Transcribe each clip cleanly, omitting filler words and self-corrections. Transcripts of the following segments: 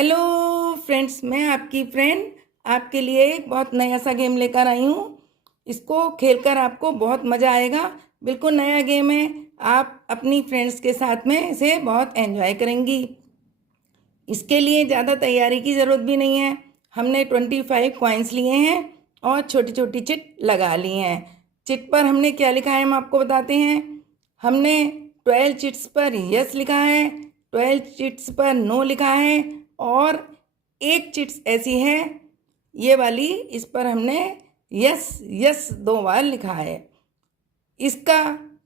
Hello friends, मैं आपकी friend आपके लिए एक बहुत नया सा गेम लेकर आई हूँ। इसको खेलकर आपको बहुत मज़ा आएगा। बिल्कुल नया गेम है। आप अपनी फ्रेंड्स के साथ में इसे बहुत एंजॉय करेंगी। इसके लिए ज़्यादा तैयारी की ज़रूरत भी नहीं है। हमने 25 कॉइन्स लिए हैं और छोटी छोटी चिट लगा ली हैं। चिट पर हमने क्या लिखा है हम आपको बताते हैं। हमने 12 चिट्स पर यस लिखा है, 12 चिट्स पर नो लिखा है और एक चिट्स ऐसी है ये वाली, इस पर हमने यस यस 2 बार लिखा है। इसका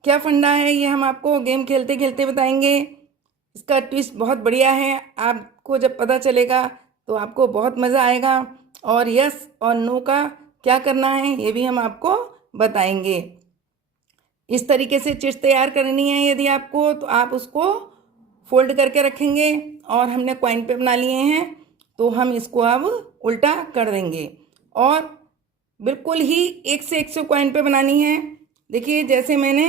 क्या फंडा है ये हम आपको गेम खेलते खेलते बताएंगे। इसका ट्विस्ट बहुत बढ़िया है। आपको जब पता चलेगा तो आपको बहुत मज़ा आएगा और यस और नो का क्या करना है ये भी हम आपको बताएंगे। इस तरीके से चिट्स तैयार करनी है यदि आपको, तो आप उसको फोल्ड करके रखेंगे और हमने कॉइन पे बना लिए हैं तो हम इसको अब उल्टा कर देंगे और बिल्कुल ही एक से 100 कॉइन पे बनानी है। देखिए, जैसे मैंने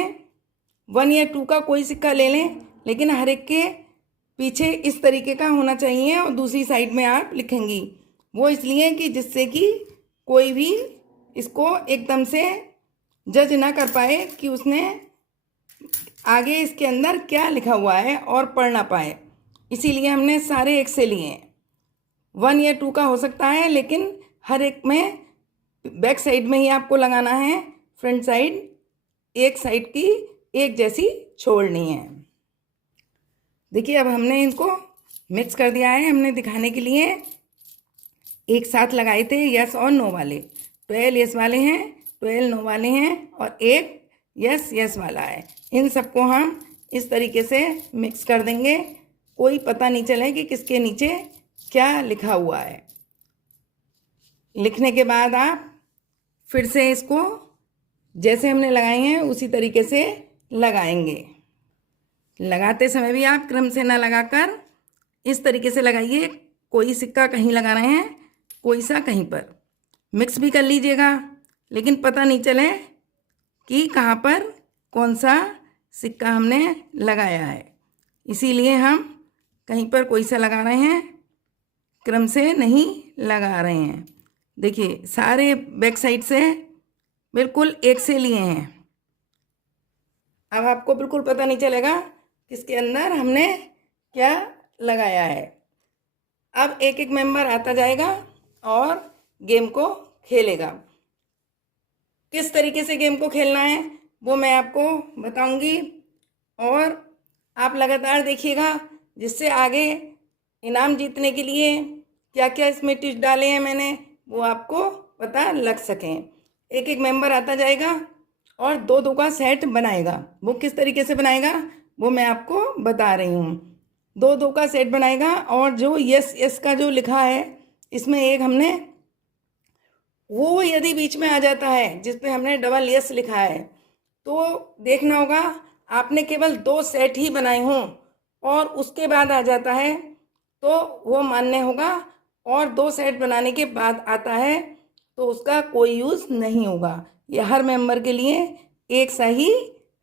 1 या 2 का कोई सिक्का ले लें, लेकिन हर एक के पीछे इस तरीके का होना चाहिए और दूसरी साइड में आप लिखेंगी। वो इसलिए कि जिससे कि कोई भी इसको एकदम से जज ना कर पाए कि उसने आगे इसके अंदर क्या लिखा हुआ है और पढ़ ना पाए। इसीलिए हमने सारे एक से लिए हैं। 1 या 2 का हो सकता है, लेकिन हर एक में बैक साइड में ही आपको लगाना है। फ्रंट साइड एक साइड की एक जैसी छोड़नी है। देखिए, अब हमने इनको मिक्स कर दिया है। हमने दिखाने के लिए एक साथ लगाए थे यस और नो वाले। 12 यस वाले हैं, 12 नो वाले हैं और एक यस यस वाला है। इन सबको हम इस तरीके से मिक्स कर देंगे, कोई पता नहीं चले कि किसके नीचे क्या लिखा हुआ है। लिखने के बाद आप फिर से इसको जैसे हमने लगाए हैं उसी तरीके से लगाएंगे। लगाते समय भी आप क्रम से ना लगाकर इस तरीके से लगाइए। कोई सिक्का कहीं लगा रहे हैं, कोई सा कहीं पर। मिक्स भी कर लीजिएगा, लेकिन पता नहीं चले कि कहाँ पर कौन सा सिक्का हमने लगाया है। इसीलिए हम कहीं पर कोई सा लगा रहे हैं, क्रम से नहीं लगा रहे हैं। देखिए, सारे बैक साइड से बिल्कुल एक से लिए हैं। अब आपको बिल्कुल पता नहीं चलेगा किसके अंदर हमने क्या लगाया है। अब एक एक मेंबर आता जाएगा और गेम को खेलेगा। किस तरीके से गेम को खेलना है वो मैं आपको बताऊंगी और आप लगातार देखिएगा, जिससे आगे इनाम जीतने के लिए क्या क्या इसमें टिप्स डाले हैं मैंने वो आपको पता लग सकें। एक एक मेंबर आता जाएगा और 2-2 का सेट बनाएगा। वो किस तरीके से बनाएगा वो मैं आपको बता रही हूँ। 2-2 का सेट बनाएगा और जो यस यस का जो लिखा है इसमें एक हमने वो यदि बीच में आ जाता है जिस पे हमने डबल यस लिखा है तो देखना होगा आपने केवल 2 सेट ही बनाए हों और उसके बाद आ जाता है तो वो मान्य होगा, और 2 सेट बनाने के बाद आता है तो उसका कोई यूज़ नहीं होगा। ये हर मेंबर के लिए एक सा ही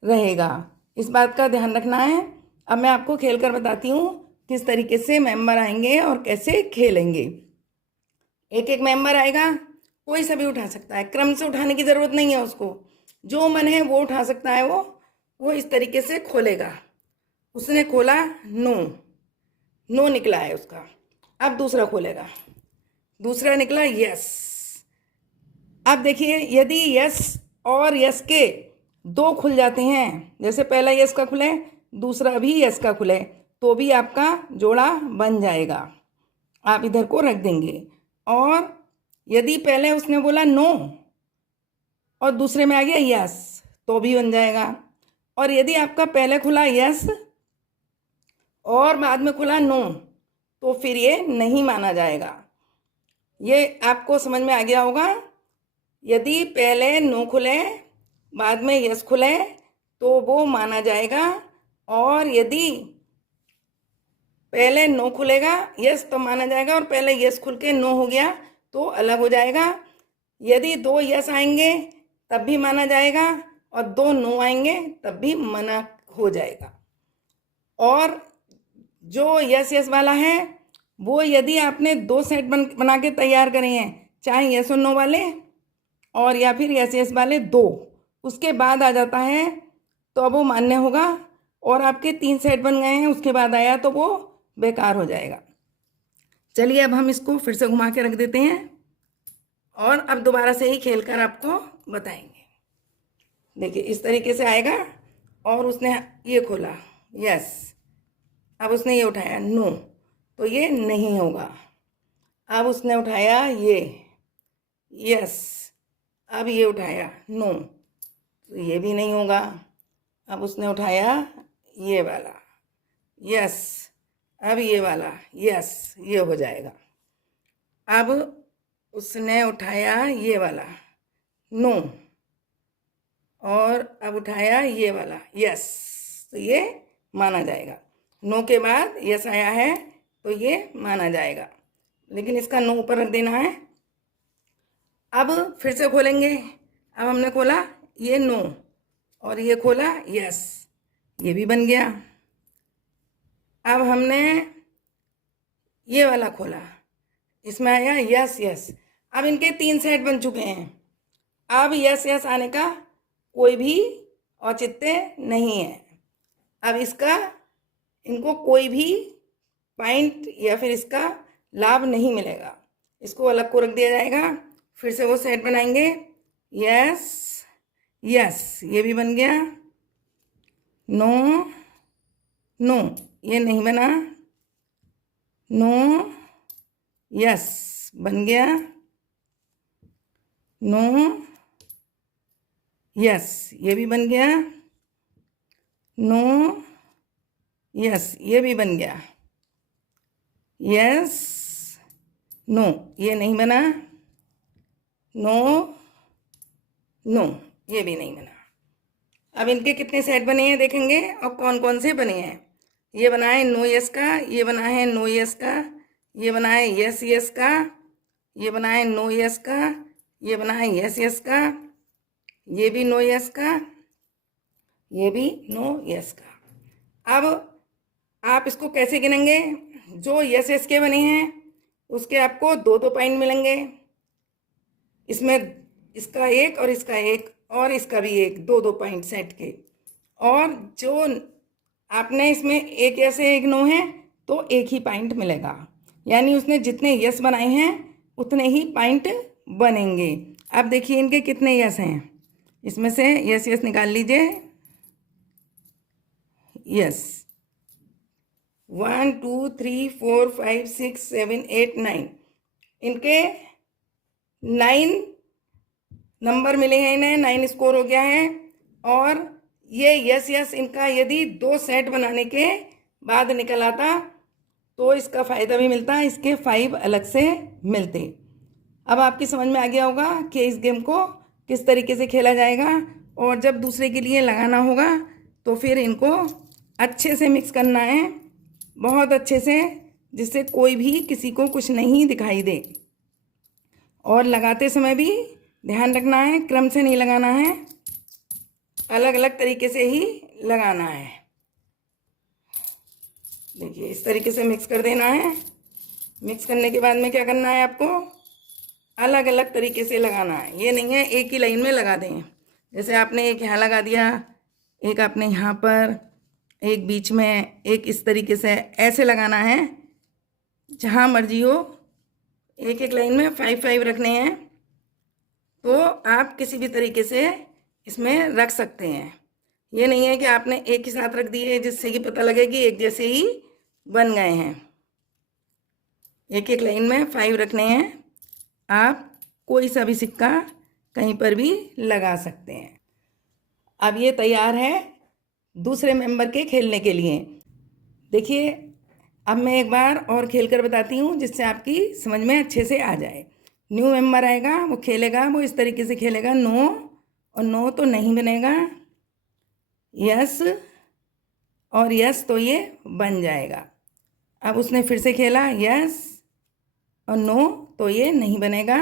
रहेगा। इस बात का ध्यान रखना है। अब मैं आपको खेल कर बताती हूँ किस तरीके से मेंबर आएंगे और कैसे खेलेंगे। एक एक मेंबर आएगा, कोई सा भी उठा सकता है, क्रम से उठाने की ज़रूरत नहीं है। उसको जो मन है वो उठा सकता है। वो इस तरीके से खोलेगा। उसने खोला नो, नो निकला है उसका। अब दूसरा खोलेगा, दूसरा निकला यस। अब देखिए, यदि यस और यस के 2 खुल जाते हैं, जैसे पहला यस का खुले दूसरा भी यस का खुले, तो भी आपका जोड़ा बन जाएगा। आप इधर को रख देंगे। और यदि पहले उसने बोला नो और दूसरे में आ गया यस तो भी बन जाएगा। और यदि आपका पहले खुला यस और बाद में खुला नो तो फिर ये नहीं माना जाएगा। ये आपको समझ में आ गया होगा। यदि पहले नो खुले बाद में यस खुले तो वो माना जाएगा, और यदि पहले नो खुलेगा यस तो माना जाएगा और पहले यस खुल के नो हो गया तो अलग हो जाएगा। यदि 2 यस आएंगे तब भी माना जाएगा और 2 नो आएंगे तब भी मना हो जाएगा। और जो यस यस वाला है वो यदि आपने 2 सेट बना के तैयार करे हैं, चाहे यस और नो वाले और या फिर यस यस वाले 2, उसके बाद आ जाता है तो अब वो मान्य होगा, और आपके 3 सेट बन गए हैं उसके बाद आया तो वो बेकार हो जाएगा। चलिए अब हम इसको फिर से घुमा के रख देते हैं और अब दोबारा से ही खेल कर आपको बताएंगे। देखिए इस तरीके से आएगा और उसने ये खोला यस, अब उसने ये उठाया नो, तो ये नहीं होगा। अब उसने उठाया ये यस, अब ये उठाया नो, तो ये भी नहीं होगा। अब उसने उठाया ये वाला यस, अब ये वाला यस, ये हो जाएगा। अब उसने उठाया ये वाला नो, और अब उठाया ये वाला यस, तो ये माना जाएगा। नो के बाद यस आया है तो ये माना जाएगा, लेकिन इसका नो ऊपर रख देना है। अब फिर से खोलेंगे। अब हमने खोला ये नो और ये खोला यस, ये भी बन गया। अब हमने ये वाला खोला, इसमें आया यस यस। अब इनके 3 सेट बन चुके हैं। अब यस यस आने का कोई भी औचित्य नहीं है। अब इसका इनको कोई भी पॉइंट या फिर इसका लाभ नहीं मिलेगा, इसको अलग को रख दिया जाएगा। फिर से वो सेट बनाएंगे यस यस, ये भी बन गया। नो नो, ये नहीं बना। नो यस बन गया। नो यस, ये भी बन गया। नो यस, ये भी बन गया। यस नो, ये नहीं बना। नो नो, ये भी नहीं बना। अब इनके कितने सेट बने हैं देखेंगे और कौन कौन से बने हैं। ये बना है नो यस का, ये बना है नो यस का, ये बना है यस यस का, ये बना है नो यस का, ये बना है यस यस का, ये भी नो यस का, ये भी नो यस का। अब आप इसको कैसे गिनेंगे? जो यस यस के बने हैं उसके आपको 2-2 पॉइंट मिलेंगे। इसमें इसका 1 और इसका 1 और इसका भी 1, 2-2 पॉइंट सेट के। और जो आपने इसमें एक यस है एक नो है तो 1 ही पॉइंट मिलेगा, यानी उसने जितने यस बनाए हैं उतने ही पॉइंट बनेंगे। अब देखिए इनके कितने यस हैं, इसमें से यस यस निकाल लीजिए। यस 1 2 3 4 5 6 7 8 9, इनके 9 नंबर मिले हैं, इन्हें 9 स्कोर हो गया है। और ये यस यस इनका यदि 2 सेट बनाने के बाद निकल आता तो इसका फ़ायदा भी मिलता, इसके 5 अलग से मिलते। अब आपकी समझ में आ गया होगा कि इस गेम को किस तरीके से खेला जाएगा, और जब दूसरे के लिए लगाना होगा तो फिर इनको अच्छे से मिक्स करना है, बहुत अच्छे से, जिससे कोई भी किसी को कुछ नहीं दिखाई दे। और लगाते समय भी ध्यान रखना है, क्रम से नहीं लगाना है, अलग अलग तरीके से ही लगाना है। देखिए इस तरीके से मिक्स कर देना है। मिक्स करने के बाद में क्या करना है, आपको अलग अलग तरीके से लगाना है। ये नहीं है एक ही लाइन में लगा दें, जैसे आपने एक यहाँ लगा दिया, एक आपने यहाँ पर, एक बीच में, एक इस तरीके से ऐसे लगाना है। जहाँ मर्जी हो, एक एक लाइन में 5-5 रखने हैं, तो आप किसी भी तरीके से इसमें रख सकते हैं। ये नहीं है कि आपने एक ही साथ रख दिए जिससे कि पता लगे कि एक जैसे ही बन गए हैं। एक एक लाइन में 5 रखने हैं। आप कोई सा भी सिक्का कहीं पर भी लगा सकते हैं। अब ये तैयार है दूसरे मेंबर के खेलने के लिए। देखिए अब मैं एक बार और खेल कर बताती हूँ जिससे आपकी समझ में अच्छे से आ जाए। न्यू मेंबर आएगा, वो खेलेगा, वो इस तरीके से खेलेगा, नो और नो तो नहीं बनेगा, यस और यस तो ये बन जाएगा। अब उसने फिर से खेला यस और नो तो ये नहीं बनेगा,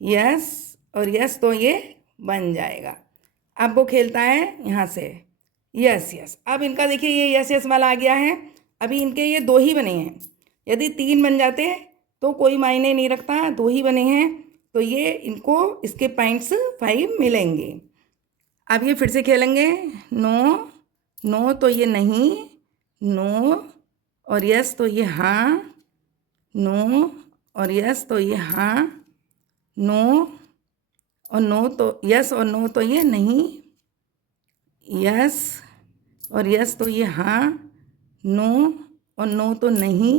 यस और यस तो ये बन जाएगा। अब वो खेलता है यहाँ से यस यस। अब इनका देखिए ये यस यस वाला आ गया है। अभी इनके ये 2 ही बने हैं, यदि 3 बन जाते तो कोई मायने नहीं रखता, 2 ही बने हैं तो ये इनको इसके पॉइंट्स 5 मिलेंगे। अब ये फिर से खेलेंगे। नो, नो तो ये नहीं, नो और यस तो ये हाँ, नो और यस तो ये हाँ, नो और नो तो यस और नो तो ये नहीं, यस और यस तो ये हाँ, नो और नो तो नहीं,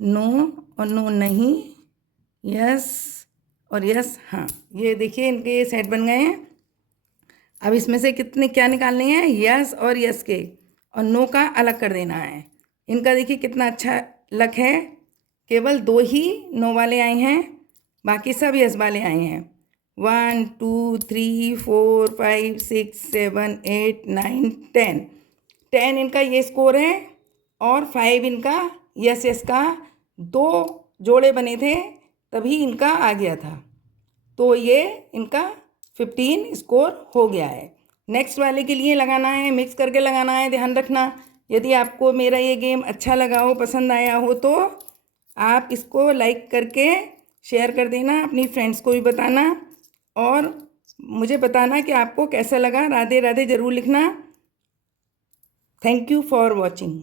नो और नो नहीं, यस और यस हाँ। ये देखिए इनके सेट बन गए हैं। अब इसमें से कितने क्या निकालने हैं, यस और यस के, और नो का अलग कर देना है। इनका देखिए कितना अच्छा लक है, केवल 2 ही नो वाले आए हैं, बाकी सब यस वाले आए हैं। 1 2 3 4 5 6 7 8 9 10 10 इनका ये स्कोर है, और 5 इनका यस यस का। 2 जोड़े बने थे तभी इनका आ गया था, तो ये इनका 15 स्कोर हो गया है। नेक्स्ट वाले के लिए लगाना है, मिक्स करके लगाना है, ध्यान रखना। यदि आपको मेरा ये गेम अच्छा लगा हो, पसंद आया हो, तो आप इसको लाइक करके शेयर कर देना, अपनी फ्रेंड्स को भी बताना, और मुझे बताना कि आपको कैसा लगा। राधे राधे ज़रूर लिखना। Thank you for watching.